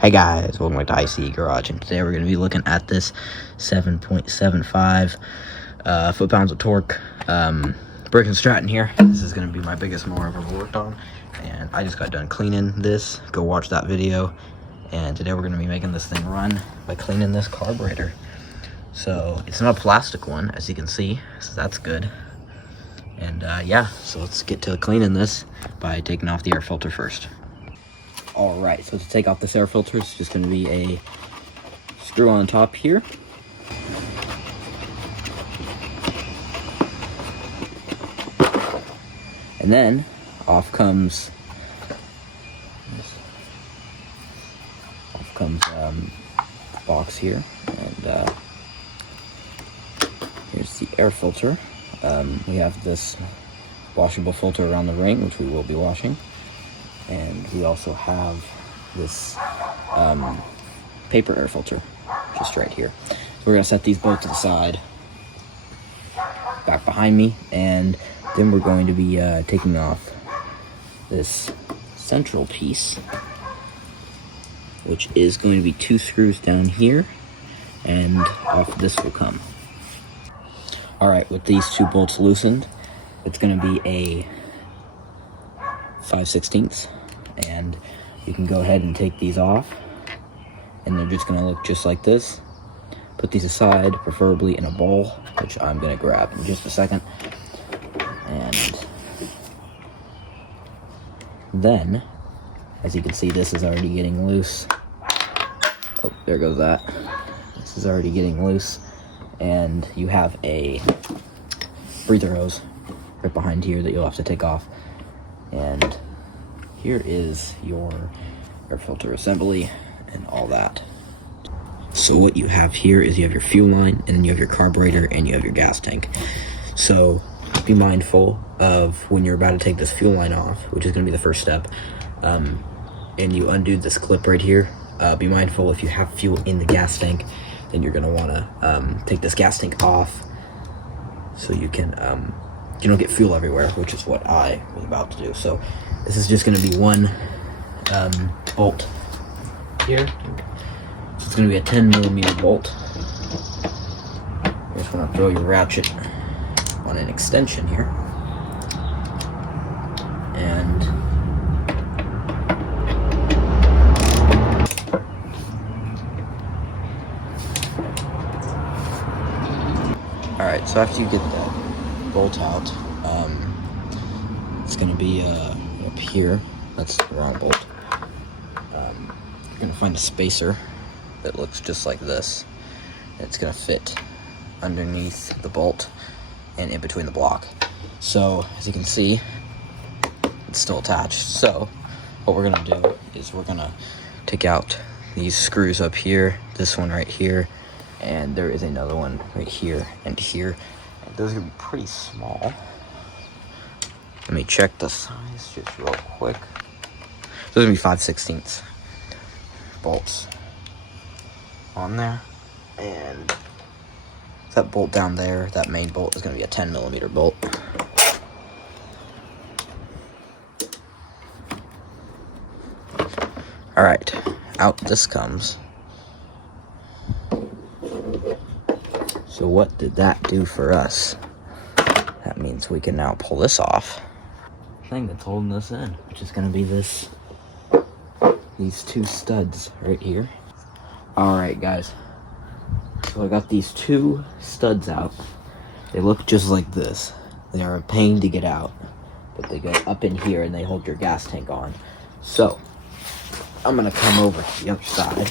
Hey guys, welcome back to IC Garage, and today we're going to be looking at this 7.75 foot-pounds of torque Brick and Stratton here. This is going to be my biggest mower I've ever worked on, and I just got done cleaning this. Go watch that video. And today we're going to be making this thing run by cleaning this carburetor. So it's not a plastic one, as you can see, so that's good. And yeah, so let's get to cleaning this by taking off the air filter first. Alright, so to take off this air filter, it's just going to be a screw on top here. And then off comes the box here, and here's the air filter. We have this washable filter around the ring, which we will be washing. And we also have this paper air filter just right here. So we're gonna set these both to the side, back behind me, and then we're going to be taking off this central piece, which is going to be 2 screws down here, and off this will come. Alright, with these 2 bolts loosened, it's gonna be a 5/16, and you can go ahead and take these off, and they're just going to look just like this. Put these aside, preferably in a bowl, which I'm going to grab in just a second. And then, as you can see, this is already getting loose. Oh, there goes that. This is already getting loose, and you have a breather hose right behind here that you'll have to take off. And here is your air filter assembly and all that. So what you have here is you have your fuel line, and then you have your carburetor, and you have your gas tank. So be mindful of when you're about to take this fuel line off, which is going to be the first step, and you undo this clip right here. Be mindful if you have fuel in the gas tank, then you're going to want to take this gas tank off so you can you don't get fuel everywhere, which is what I was about to do. So this is just going to be one bolt here. So it's going to be a 10mm bolt. You just want to throw your ratchet on an extension here. And alright, so after you get that bolt out, it's going to be up here. That's the wrong bolt. You're going to find a spacer that looks just like this. It's going to fit underneath the bolt and in between the block. So as you can see, it's still attached. So what we're going to do is we're going to take out these screws up here, this one right here, and there is another one right here and here. And those are going to be pretty small. Let me check the size just real quick. Those are going to be 5/16 bolts on there. And that bolt down there, that main bolt, is going to be a 10mm bolt. Alright, out this comes. So what did that do for us? That means we can now pull this off. The thing that's holding this in, which is going to be these 2 studs right here. Alright guys, so I got these 2 studs out. They look just like this. They are a pain to get out, but they go up in here and they hold your gas tank on. So I'm going to come over to the other side,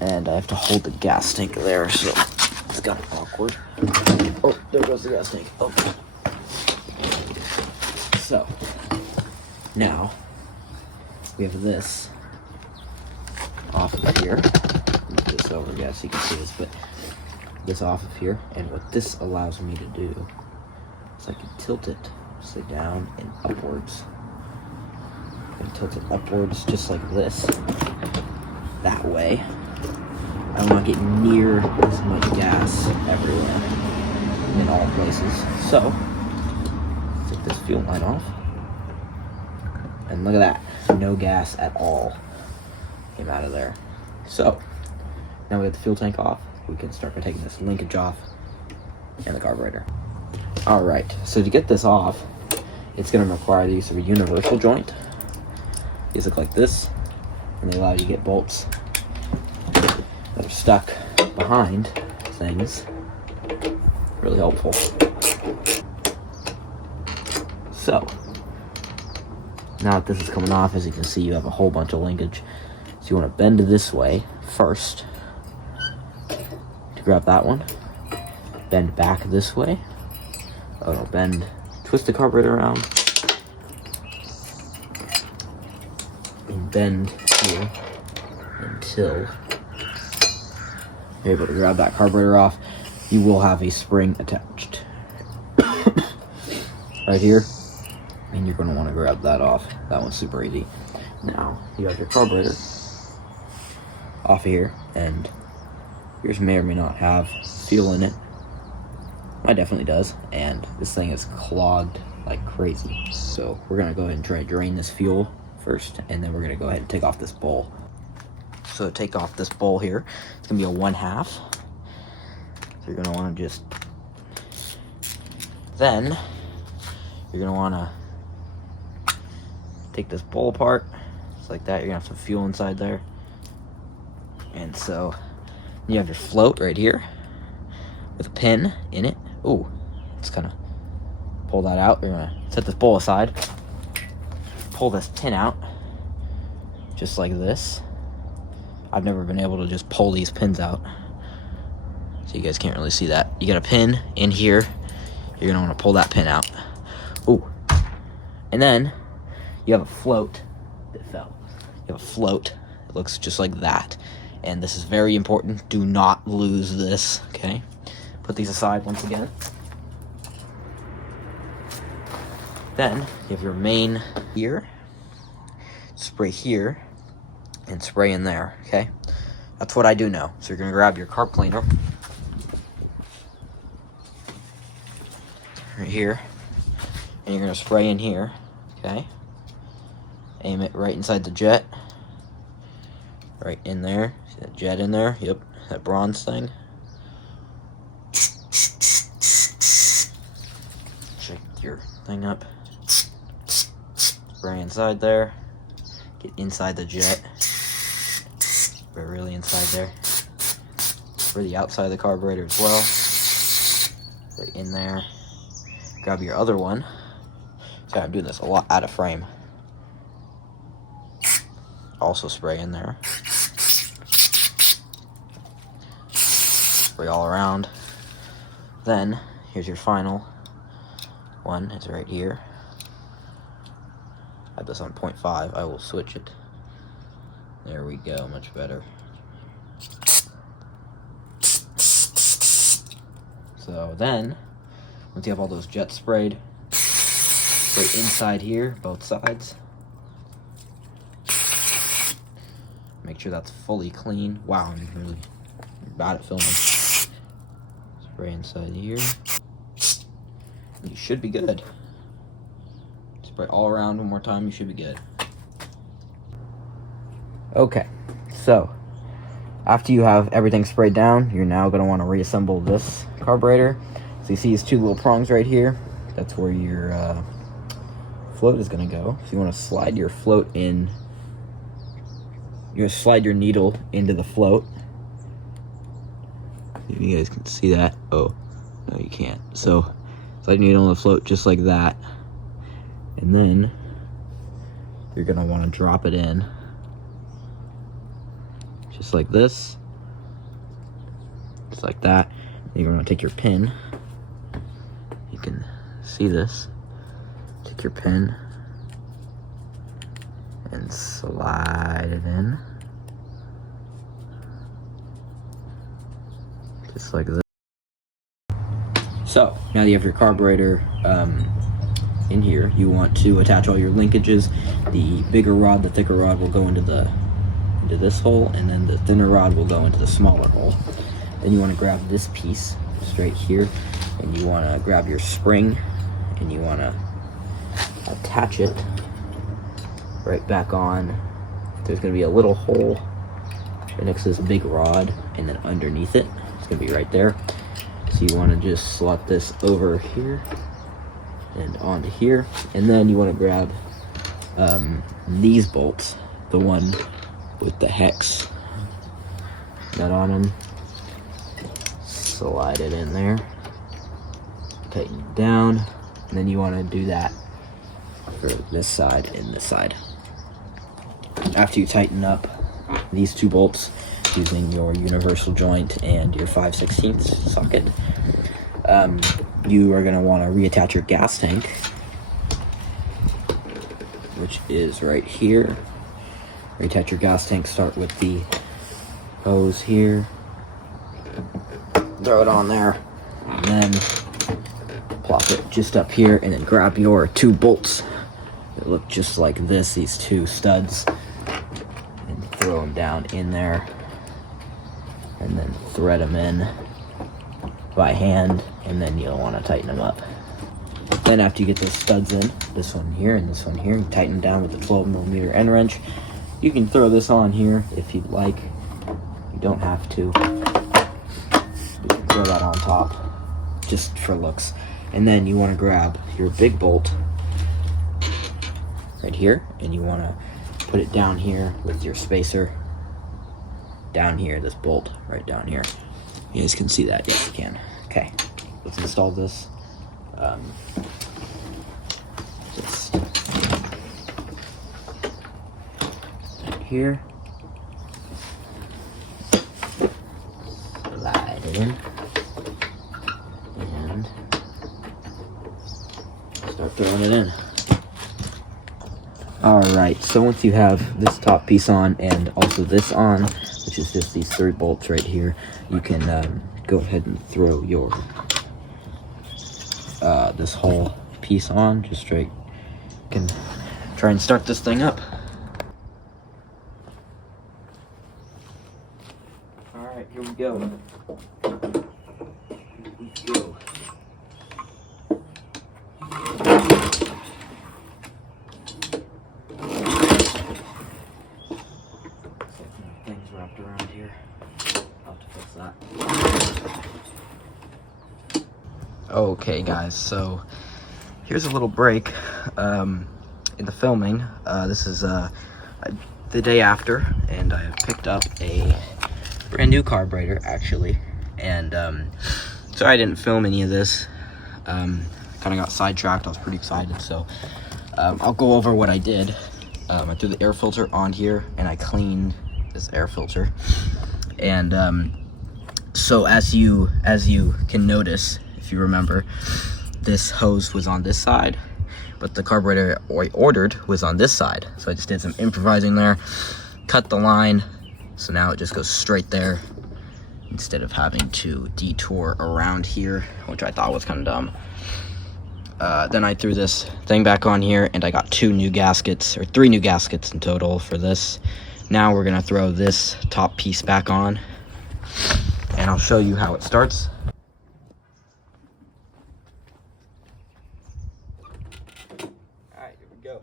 and I have to hold the gas tank there, so it's kind of awkward. Oh, there goes the gas tank. Oh. So now we have this off of here. Move this over, yeah, so you can see this, but this off of here. And what this allows me to do is I can tilt it, say down and upwards. I can tilt it upwards just like this. That way I will not get near as much gas everywhere in all places. So take this fuel line off, and And look at that, no gas at all came out of there. So now we have the fuel tank off. We can start by taking this linkage off and the carburetor. All right, so to get this off, it's going to require the use of a universal joint. These look like this, and they allow you to get bolts that are stuck behind things. Really helpful. So now that this is coming off, as you can see, you have a whole bunch of linkage. So you want to bend this way first to grab that one. Bend back this way. Oh no, bend, twist the carburetor around. And bend here until you're able to grab that carburetor off. You will have a spring attached right here, and you're going to want to grab that off. That one's super easy. Now you have your carburetor off of here, and yours may or may not have fuel in it. Mine definitely does, and this thing is clogged like crazy. So we're going to go ahead and try to drain this fuel first, and then we're going to go ahead and take off this bowl. So to take off this bowl here, it's going to be a 1/2. So you're going to want to just, then you're going to want to take this bowl apart, just like that. You're going to have some fuel inside there. And so you have your float right here with a pin in it. Ooh, let's kind of pull that out. We're going to set this bowl aside, pull this pin out, just like this. I've never been able to just pull these pins out, so you guys can't really see that. You got a pin in here. You're gonna want to pull that pin out. Ooh, and then you have a float that fell. You have a float. It looks just like that, and this is very important. Do not lose this. Okay, put these aside once again. Then you have your main here. Spray here and spray in there, okay? That's what I do now. So you're gonna grab your carb cleaner right here, and you're gonna spray in here, okay? Aim it right inside the jet, right in there. See that jet in there? Yep, that bronze thing. Check your thing up. Spray inside there. Get inside the jet. Spray really inside there. For the outside of the carburetor as well. Right in there. Grab your other one. Sorry, I'm doing this a lot out of frame. Also spray in there. Spray all around. Then, here's your final one. It's right here. I have this on 0.5. I will switch it. There we go, much better. So then, once you have all those jets sprayed, spray inside here, both sides. Make sure that's fully clean. Wow, I'm really bad at filming. Spray inside here. You should be good. Spray all around one more time, you should be good. Okay, so after you have everything sprayed down, you're now going to want to reassemble this carburetor. So you see these two little prongs right here. That's where your float is going to go. So you want to slide your float in. You're going to slide your needle into the float. If you guys can see that. Oh, no you can't. So slide your needle in the float just like that. And then you're going to want to drop it in just like this, just like that. And you're going to take your pin. You can see this. Take your pin and slide it in just like this. So now that you have your carburetor in here, you want to attach all your linkages. The bigger rod, the thicker rod will go into this hole, and then the thinner rod will go into the smaller hole. Then you want to grab this piece straight here, and you want to grab your spring, and you want to attach it right back on. There's gonna be a little hole right next to this big rod, and then underneath it, it's gonna be right there. So you wanna just slot this over here and onto here, and then you wanna grab these bolts, the one with the hex nut on them, slide it in there, tighten it down, and then you want to do that for this side and this side. After you tighten up these two bolts using your universal joint and your 5/16 socket, you are going to want to reattach your gas tank, which is right here. Reattach your gas tank, start with the hose here, throw it on there, and then plop it just up here, and then grab your two bolts that look just like this, these two studs, and throw them down in there, and then thread them in by hand, and then you'll want to tighten them up. Then after you get those studs in, this one here and this one here, you tighten them down with the 12mm end wrench. You can throw this on here if you'd like. You don't have to. You can throw that on top just for looks. And then you want to grab your big bolt right here, and you want to put it down here with your spacer down here, this bolt right down here. You guys can see that? Yes, you can. Okay, let's install this. Just right here. Slide it in. And start throwing it in. Alright, so once you have this top piece on and also this on, which is just these 3 bolts right here, you can go ahead and throw your this whole piece on just straight. You can try and start this thing up. Alright, here we go. Here we go. Things wrapped around here. I'll have to fix that. Okay guys, so here's a little break in the filming. This is the day after, and I have picked up a brand new carburetor actually, and sorry I didn't film any of this. Kind of got sidetracked. I was pretty excited, so I'll go over what I did. I threw the air filter on here and I cleaned this air filter, and so as you can notice, if you remember, this hose was on this side, but the carburetor I ordered was on this side. So I just did some improvising there, cut the line, so now it just goes straight there instead of having to detour around here, which I thought was kind of dumb. Then I threw this thing back on here, and I got 2 new gaskets, or 3 new gaskets in total for this. Now we're gonna throw this top piece back on, and I'll show you how it starts. Alright, here we go.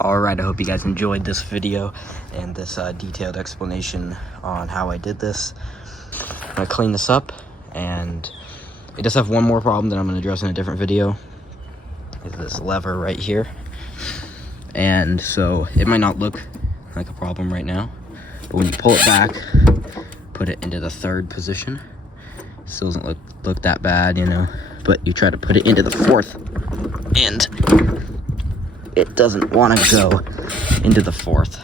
Alright, I hope you guys enjoyed this video and this detailed explanation on how I did this. I'm going to clean this up, and it does have one more problem that I'm going to address in a different video. Is this lever right here. And so it might not look like a problem right now, but when you pull it back, put it into the 3rd position, it still doesn't look that bad, you know, but you try to put it into the 4th, and it doesn't want to go into the 4th.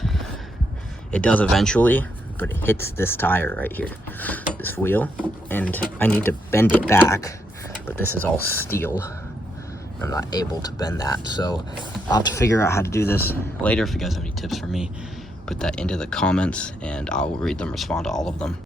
It does eventually, but it hits this tire right here, this wheel, and I need to bend it back, but this is all steel. I'm not able to bend that, so I'll have to figure out how to do this later. If you guys have any tips for me, put that into the comments, and I will read them, respond to all of them.